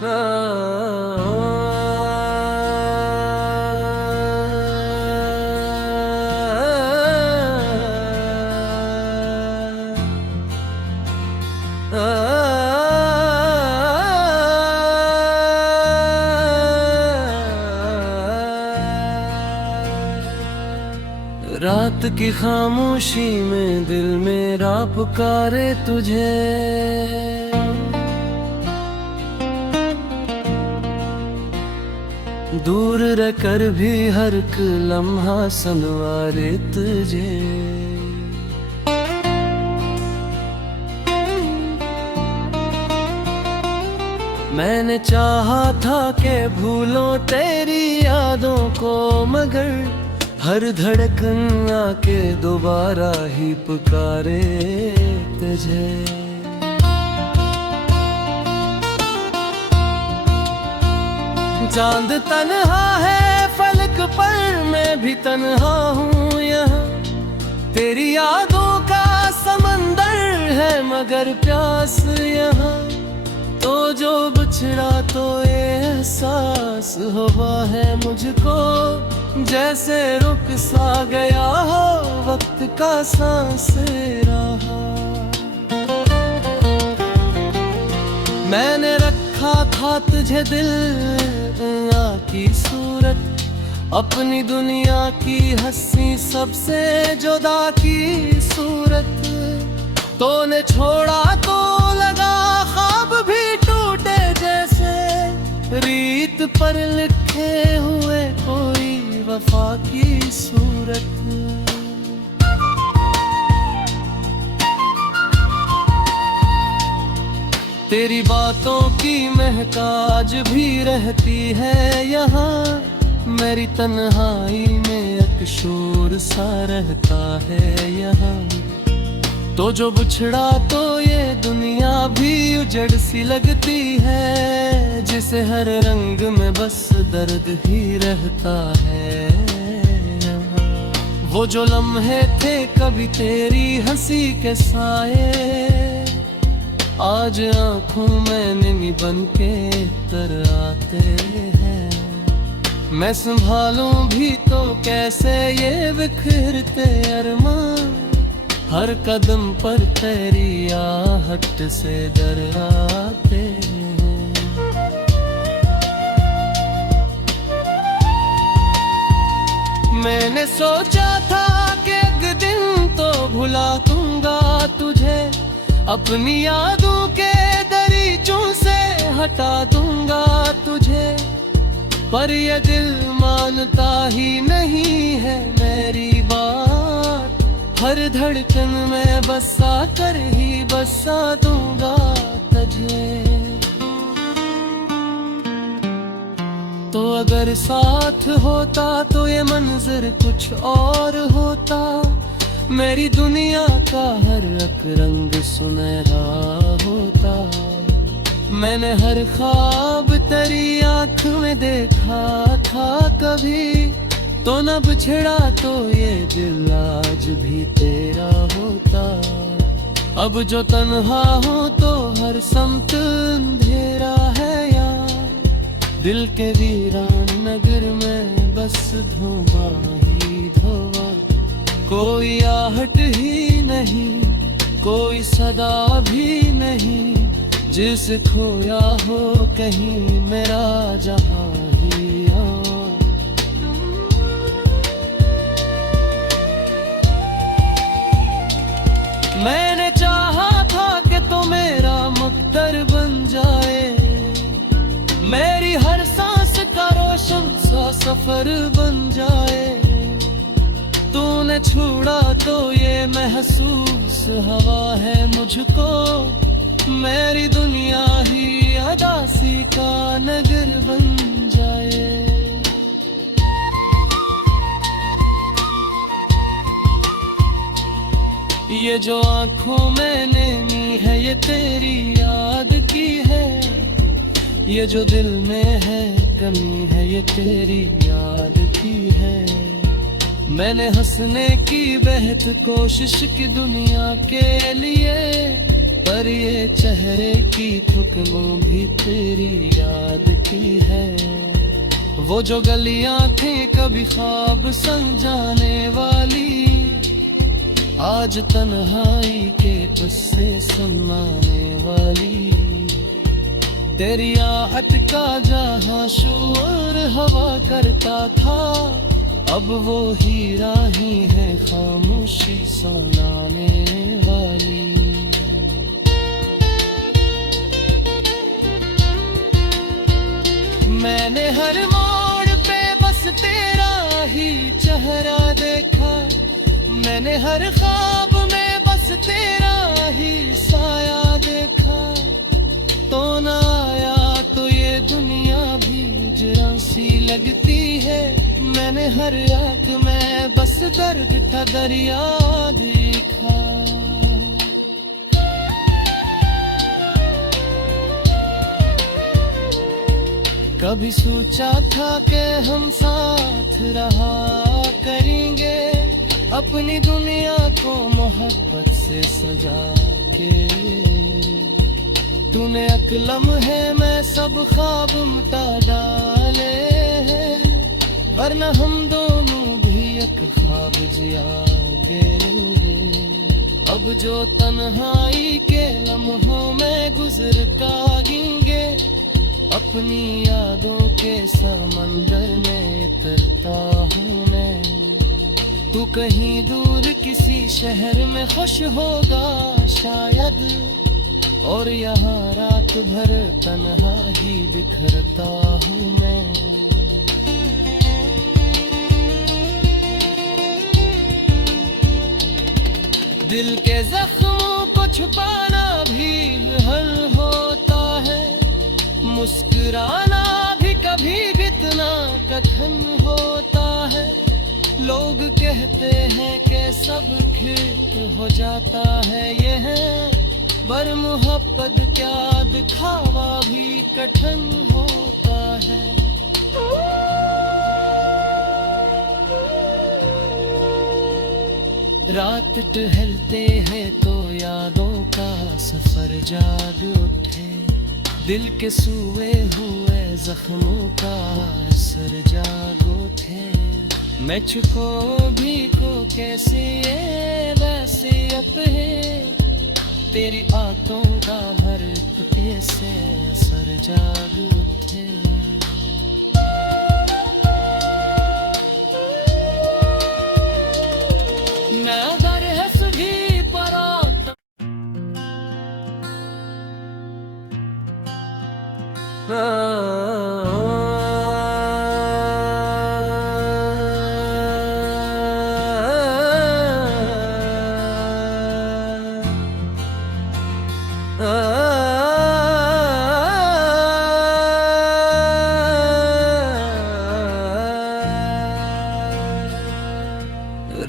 रात की खामोशी में दिल मेरा पुकारे तुझे, दूर रहकर भी हर एक लम्हा संवारे तुझे। मैंने चाहा था कि भूलों तेरी यादों को, मगर हर धड़कन आके दोबारा ही पुकारे तुझे। चांद तन्हा है फलक पर, मैं भी तन्हा हूँ यहाँ। तेरी यादों का समंदर है मगर प्यास यहाँ। तो जो बिछड़ा तो ये एहसास हुआ है मुझको, जैसे रुक सा गया हो वक्त का सांस रहा। मैंने रखा था तुझे दिल की सूरत, अपनी दुनिया की हंसी सबसे जुदा की सूरत। तूने छोड़ा तो लगा ख्वाब भी टूटे जैसे, रीत पर लिखे हुए कोई वफा की सूरत। तेरी बातों की महक आज भी रहती है यहाँ, मेरी तन्हाई में एक शोर सा रहता है यहाँ। तो जो बिछड़ा तो ये दुनिया भी उजड़ सी लगती है, जिसे हर रंग में बस दर्द ही रहता है यहाँ। वो जो लम्हे थे कभी तेरी हंसी के साए, आज आँखों में निमी बन के तर आते हैं। मैं संभालूं भी तो कैसे ये बिखरते अरमान, हर कदम पर तेरी आहट से डराते हैं। मैंने सोचा था कि एक दिन तो भुला दूंगा तुझे, अपनी यादों के दरीचों से हटा दूंगा तुझे। पर ये दिल मानता ही नहीं है मेरी बात, हर धड़कन में बसा कर ही बसा दूंगा तुझे। तो अगर साथ होता तो ये मंजर कुछ और होता, मेरी दुनिया का हर एक रंग सुनहरा होता। मैंने हर ख्वाब तेरी आँख में देखा था कभी, तो न बिछड़ा तो ये दिल आज भी तेरा होता। अब जो तन्हा हो तो हर समत अंधेरा है यार, दिल के वीरान नगर में बस धुआं ही धुआं। कोई आहट ही नहीं, कोई सदा भी नहीं, जिस खोया हो कहीं मेरा जहां ही मैंने चाहा था कि तो मेरा मुक्तर बन जाए, मेरी हर सांस का रोशन सा सफर बन जाए। तूने छोड़ा तो ये महसूस हवा है मुझको, मेरी दुनिया ही अदासी का नगर बन जाए। ये जो आँखों में नैनी है ये तेरी याद की है, ये जो दिल में है कमी है ये तेरी याद की है। मैंने हंसने की बेहद कोशिश की दुनिया के लिए, पर पर ये चेहरे की थुकमों भी तेरी याद की है। वो जो गलियां थी कभी ख्वाब समझाने वाली, आज तन्हाई के किस्से सुनाने वाली। तेरी आहट का जहां शोर हवा करता था, अब वो हीरा ही है खामोशी सुनाने वाली। मैंने हर मोड़ पे बस तेरा ही चेहरा देखा, मैंने हर ख्वाब में बस तेरा ही साया देखा। तो ना आया तो ये दुनिया भी जरा सी लगती है, मैंने हर आंख में बस दर्द का दरिया देखा। कभी सोचा था कि हम साथ रहा करेंगे, अपनी दुनिया को मोहब्बत से सजा के। तूने एक लम्हे में सब ख्वाब मिटा डाले हैं, वरना हम दोनों भी एक ख्वाब जिया के। अब जो तन्हाई के लम्हों में गुजर कागेंगे, अपनी यादों के समंदर में तरता हूँ मैं। तू कहीं दूर किसी शहर में खुश होगा शायद, और यहाँ रात भर तन्हा ही बिखरता हूँ मैं। दिल के जख्मों को छुपाना भी हल होता है, मुस्कुराना भी कभी इतना कठिन होता है। लोग कहते हैं कि सब ठीक हो जाता है यह, पर मोहब्बत क्या दिखावा भी कठिन होता है। रात टहलते हैं तो यादों का सफर जाग उठे, दिल के सूए हुए जख्मों का असर जाग उठे। मैं छुपो भी को कैसे ये वैसे अपने, तेरी आंखों का हर टुकड़े से असर जाग उठे। मैं अगर हंस भी पड़ा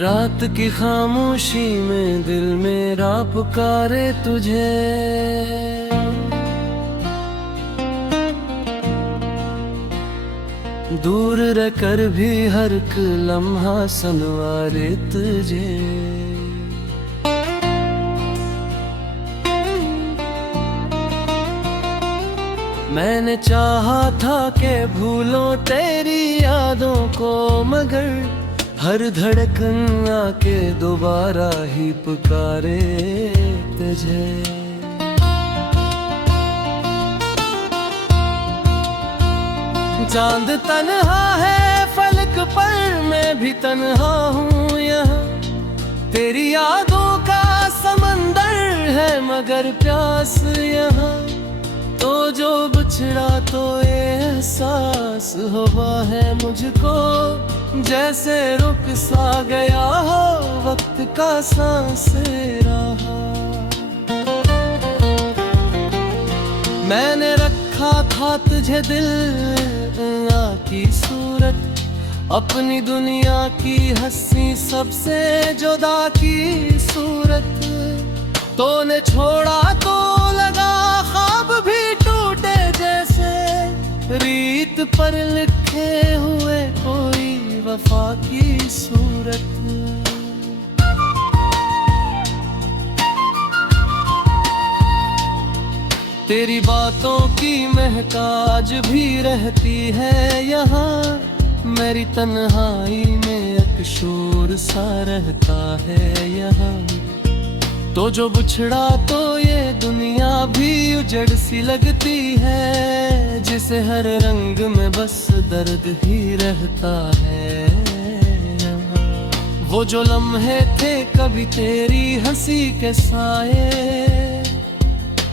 रात की खामोशी में दिल मेरा पुकारे तुझे, दूर रहकर भी हर एक लम्हा संवारे तुझे। मैंने चाहा था कि भूलो तेरी यादों को, मगर हर धड़कन आके दोबारा ही पुकारे तुझे। चांद तन्हा है फलक पर, मैं भी तन्हा हूँ यहाँ। तेरी यादों का समंदर है मगर प्यास यहाँ। तो जो बिछड़ा तो ये एहसास हुआ है मुझको, जैसे रुक सा गया हो वक्त का सांस रहा। मैंने रखा था तुझे दिल की सूरत, अपनी दुनिया की हंसी सबसे जुदा की सूरत। तूने छोड़ा तो लगा ख्वाब भी टूटे जैसे, रीत पर लिखे हुए कोई वफा की सूरत। तेरी बातों की महक आज भी रहती है यहाँ, मेरी तन्हाई में एक शोर सा रहता है यहाँ। तो जो बिछड़ा तो ये दुनिया भी उजड़ सी लगती है, जिसे हर रंग में बस दर्द ही रहता है यहाँ। वो जो लम्हे थे कभी तेरी हंसी के साए,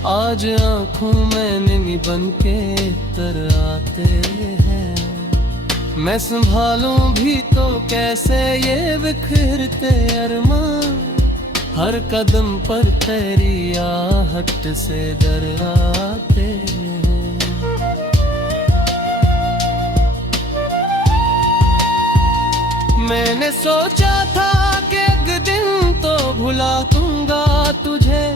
आज आंखों में नींद बन के तर आते हैं। मैं संभालूं भी तो कैसे ये बिखरते अरमान, हर कदम पर तेरी आहट से डराते हैं। मैंने सोचा था कि एक दिन तो भुला दूंगा तुझे,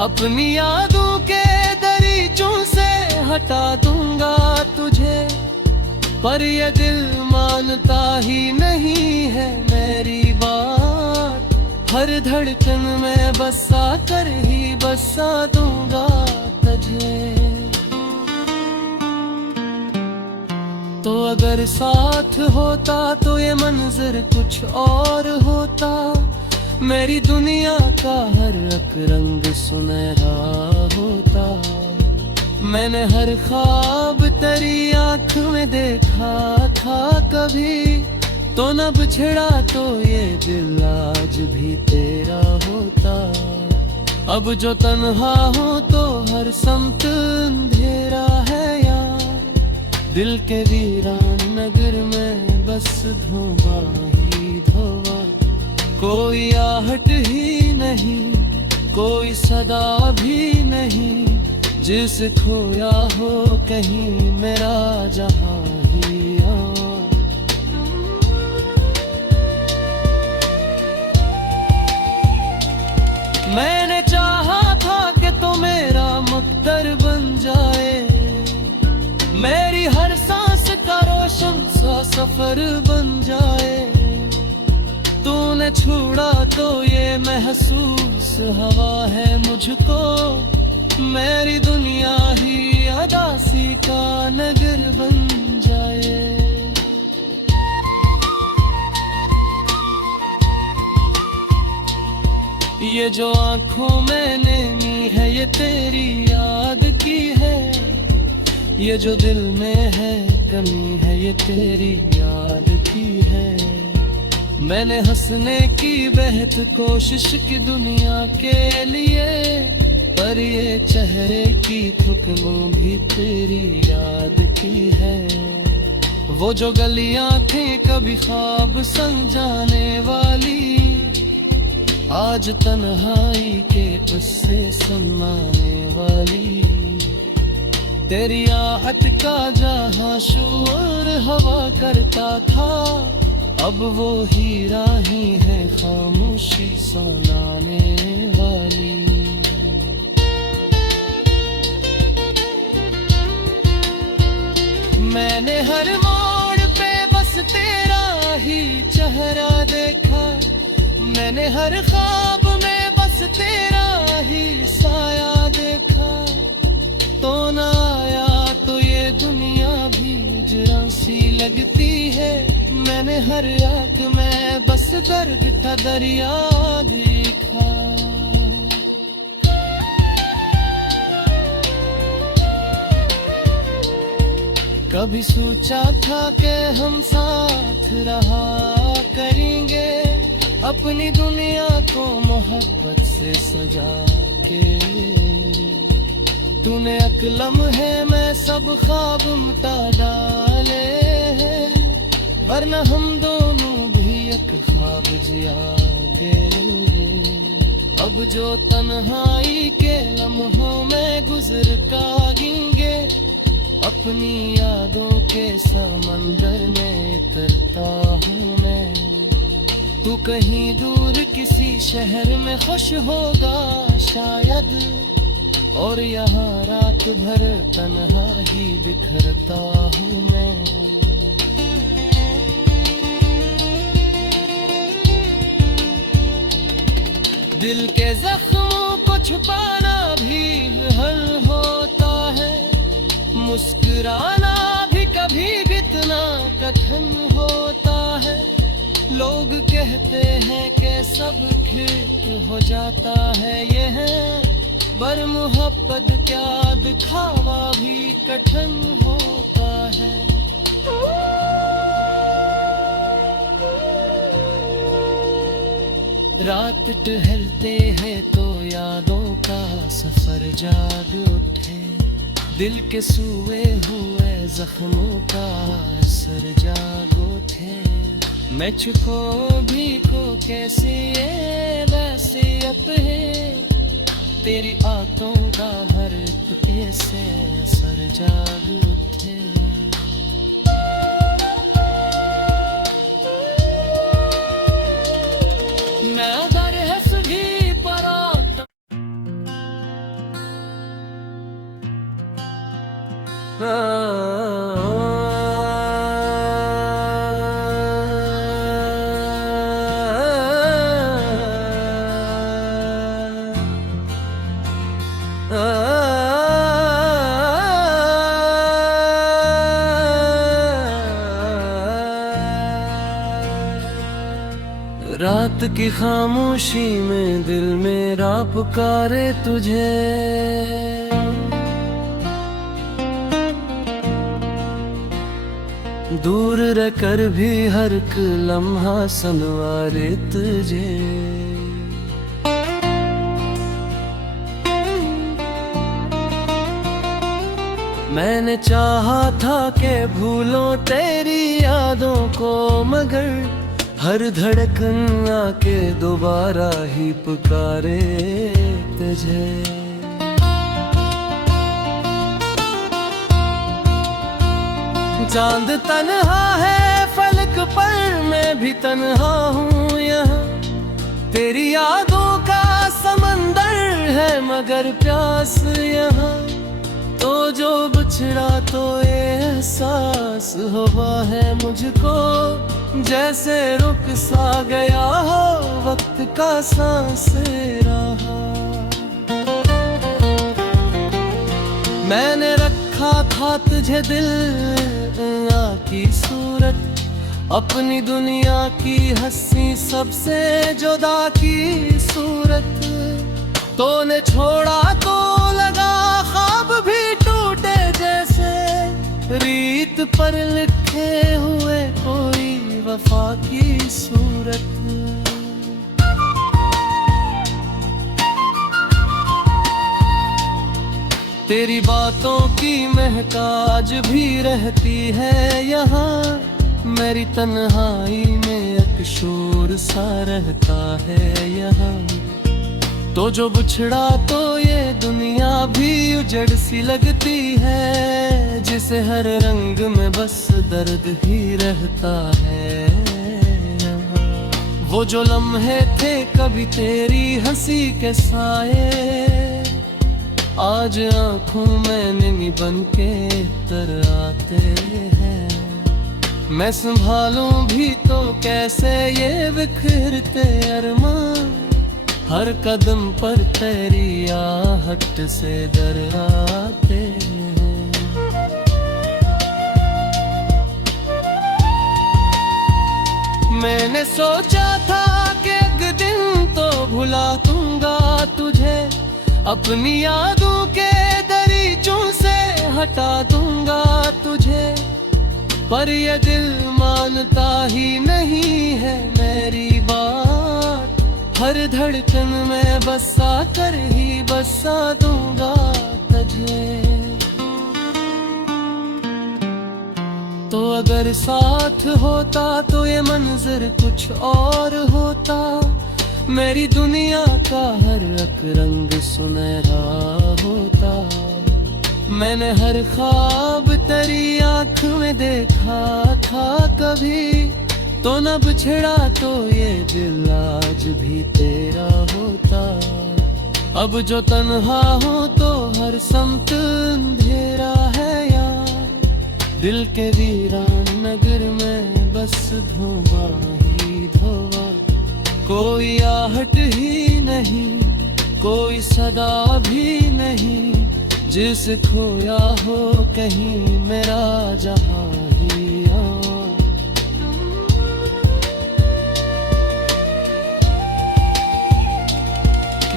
अपनी यादों के दरीचों से हटा दूंगा तुझे, पर ये दिल मानता ही नहीं है मेरी बात। हर धड़कन में बसा कर ही बसा दूंगा तुझे। तो अगर साथ होता तो ये मंजर कुछ और होता, मेरी दुनिया का हर एक रंग सुनहरा होता। मैंने हर ख्वाब तेरी आँख में देखा था कभी, तो न बिछड़ा तो ये दिल आज भी तेरा होता। अब जो तन्हा हो तो हर समत अंधेरा है यार, दिल के वीरान नगर में बस धुआं ही धुआं। कोई आहट ही नहीं, कोई सदा भी नहीं, जिस खोया हो कहीं मेरा जहां ही आ। मैंने चाहा था कि तो मेरा मुक़द्दर बन जाए, मेरी हर सांस का रोशन सा सफर बन जाए। तूने छोड़ा तो ये महसूस हवा है मुझको, मेरी दुनिया ही अदासी का नगर बन जाए। ये जो आँखों में नैनी है ये तेरी याद की है, ये जो दिल में है कमी है ये तेरी याद की है। मैंने हंसने की बेहद कोशिश की दुनिया के लिए, पर ये चेहरे की थुकमों भी तेरी याद की है। वो जो गलियां थी कभी ख्वाब संग जाने वाली, आज तन्हाई के किस्से सुनाने वाली। तेरी आहट का जहां शोर हवा करता था, अब वो हीरा ही है खामोशी सुनाने वाली। मैंने हर मोड़ पे बस तेरा ही चेहरा देखा, मैंने हर ख्वाब में बस तेरा ही साया देखा। तो ना आया तो ये दुनिया भी उजड़ा सी लगती है, मैंने हर आँख में बस दर्द का दरिया देखा। कभी सोचा था कि हम साथ रहा करेंगे, अपनी दुनिया को मोहब्बत से सजा के। तूने एक लम्हे में सब ख्वाब मिटा डाले हैं, वरना हम दोनों भी एक ख्वाब जियागे। अब जो तन्हाई के लम्हों में गुजर कागेंगे, अपनी यादों के समंदर में तरता हूँ मैं। तू कहीं दूर किसी शहर में खुश होगा शायद, और यहाँ रात भर तन्हा ही बिखरता हूँ मैं। दिल के जख्मों को छुपाना भी हल होता मुस्कुराना भी कभी इतना कठिन होता है। लोग कहते हैं कि सब ठीक हो जाता है, ये है पर मोहब्बत क्या दिखावा भी कठिन होता है। रात टहलते हैं तो यादों का सफर जाग उठे, दिल के सूए हुए जख्मों का असर जाग उठे। मैं छुपो भी को कैसे ये वैसे अपने, तेरी आंखों का भर कैसे असर जाग उठे। मैं अगर हंस भी पड़ा रात की खामोशी में दिल मेरा पुकारे तुझे, दूर रहकर भी हर एक लम्हा संवारे तुझे। मैंने चाहा था कि भूलो तेरी यादों को, मगर हर धड़कन आके दोबारा ही पुकारे तुझे। चांद तन्हा है फलक पर, मैं भी तन्हा हूँ यहाँ। तेरी यादों का समंदर है मगर प्यास यहाँ। तो जो बिछड़ा तो ये एहसास हुआ है मुझको, जैसे रुक सा गया हो वक्त का सांस रहा। मैंने रखा था तुझे दिल की सूरत, अपनी दुनिया की हंसी सबसे जुदा की सूरत। तूने छोड़ा तो लगा ख्वाब भी टूटे जैसे, रीत पर लिखे हुए कोई वफा की सूरत। तेरी बातों की महक आज भी रहती है यहाँ, मेरी तन्हाई में एक शोर सा रहता है यहाँ। तो जो बिछड़ा तो ये दुनिया भी उजड़ सी लगती है, जिसे हर रंग में बस दर्द ही रहता है। वो जो लम्हे थे कभी तेरी हंसी के साए, आज आंखों में निमी बन के तर आते हैं। मैं संभालूं भी तो कैसे ये बिखरते अरमान, हर कदम पर तेरी आहट से डर आते हैं। मैंने सोचा था कि एक दिन तो भुला दूंगा तुझे, अपनी यादों के दरीचों से हटा दूंगा तुझे। पर ये दिल मानता ही नहीं है मेरी बात, हर धड़कन में बसा कर ही बसा दूंगा तुझे। तो अगर साथ होता तो ये मंजर कुछ और होता, मेरी दुनिया का हर एक रंग सुनहरा होता। मैंने हर ख्वाब तेरी आँख में देखा था कभी, तो न बिछड़ा तो ये दिल आज भी तेरा होता। अब जो तन्हा हो तो हर समत अंधेरा है यार, दिल के वीरान नगर में बस धुआं ही धुआं। कोई आहट ही नहीं, कोई सदा भी नहीं, जिस खोया हो कहीं मेरा जहां ही आ।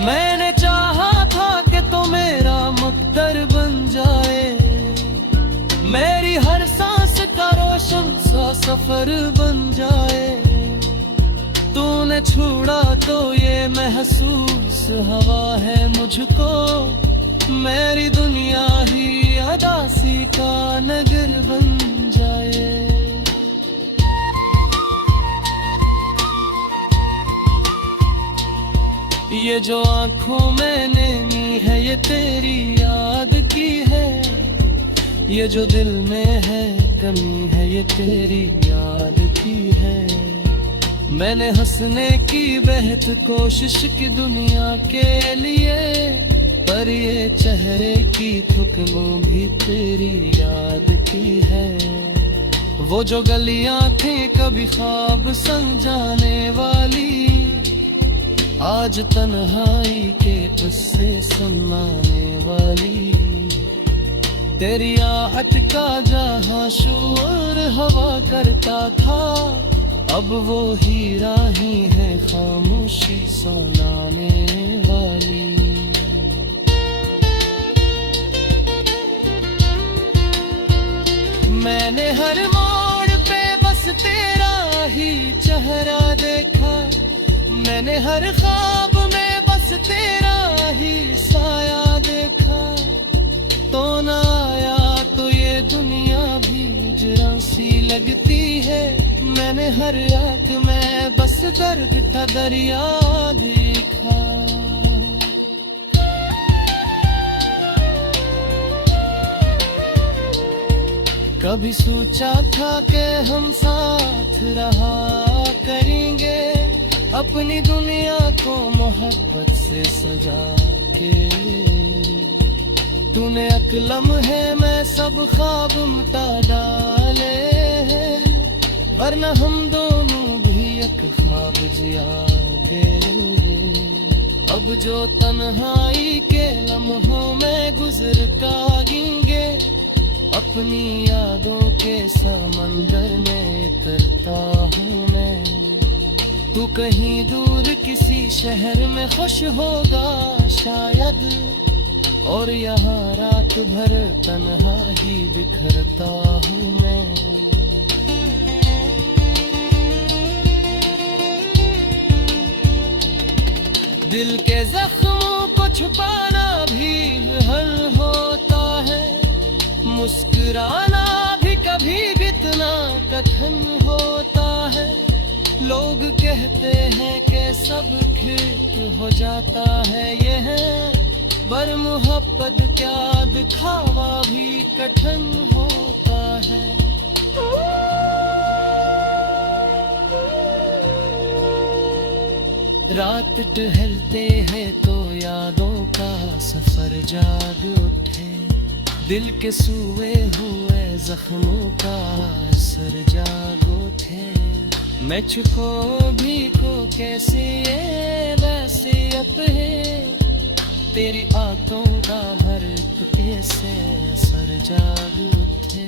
मैंने चाहा था कि तो मेरा मुक़द्दर बन जाए, मेरी हर सांस का रोशन सा सफर बन जाए। तूने छोड़ा तो ये महसूस हवा है मुझको, मेरी दुनिया ही अदासी का नगर बन जाए। ये जो आंखों में नैनी है ये तेरी याद की है, ये जो दिल में है कमी है ये तेरी याद की है। मैंने हंसने की बेहद कोशिश की दुनिया के लिए, पर ये चेहरे की थुकमों भी तेरी याद की है। वो जो गलियां थी कभी ख्वाब संग जाने वाली, आज तन्हाई के किस्से सुनाने वाली। तेरी आहट का जहां शोर हवा करता था, अब वो हीरा ही है खामोशी सुनाने वाली। मैंने हर मोड़ पे बस तेरा ही चेहरा देखा, मैंने हर ख्वाब में बस तेरा ही साया देखा। तो ना आया तो ये दुनिया भी जरा सी लगती है, मैंने हर आंख में बस दर्द का दरिया देखा। कभी सोचा था कि हम साथ रहा करेंगे, अपनी दुनिया को मोहब्बत से सजा के। तूने अकलम है मैं सब ख्वाब मिटा डाले, वरना हम दोनों भी एक ख्वाब जियागे। अब जो तन्हाई के लम्हों में गुजर कागेंगे, अपनी यादों के समंदर में उतरता हूँ मैं। तू कहीं दूर किसी शहर में खुश होगा शायद, और यहाँ रात भर तन्हा ही बिखरता हूँ मैं। दिल के जख्मों को छुपाना भी हल होता है, मुस्कुराना भी कभी इतना कठिन होता है। लोग कहते हैं कि सब ठीक हो जाता है यह, पर मोहब्बत क्या दिखावा भी कठिन होता है। रात टहलते हैं तो यादों का सफर जाग उठे, दिल के सूए हुए जख्मों का असर जाग उठे। मैं छुपो भी को कैसे ये वसीयत है, तेरी आंखों का भरत कैसे असर जाग उठे।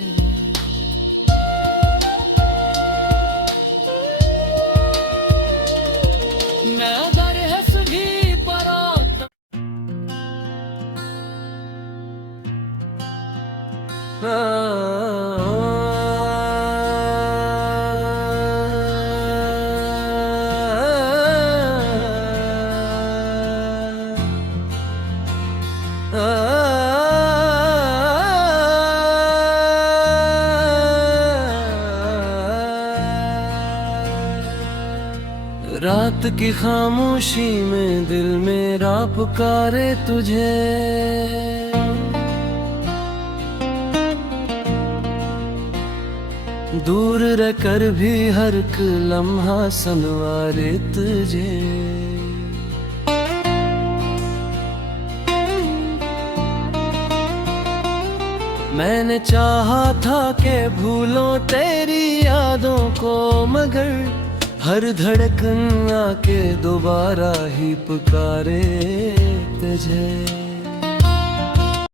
मैं अगर हंस भी पड़ा रात की खामोशी में दिल मेरा पुकारे तुझे। दूर रहकर भी हर एक लम्हा संवारे तुझे। मैंने चाहा था कि भूलों तेरी यादों को, मगर हर धड़कन आके दोबारा ही पुकारे तुझे।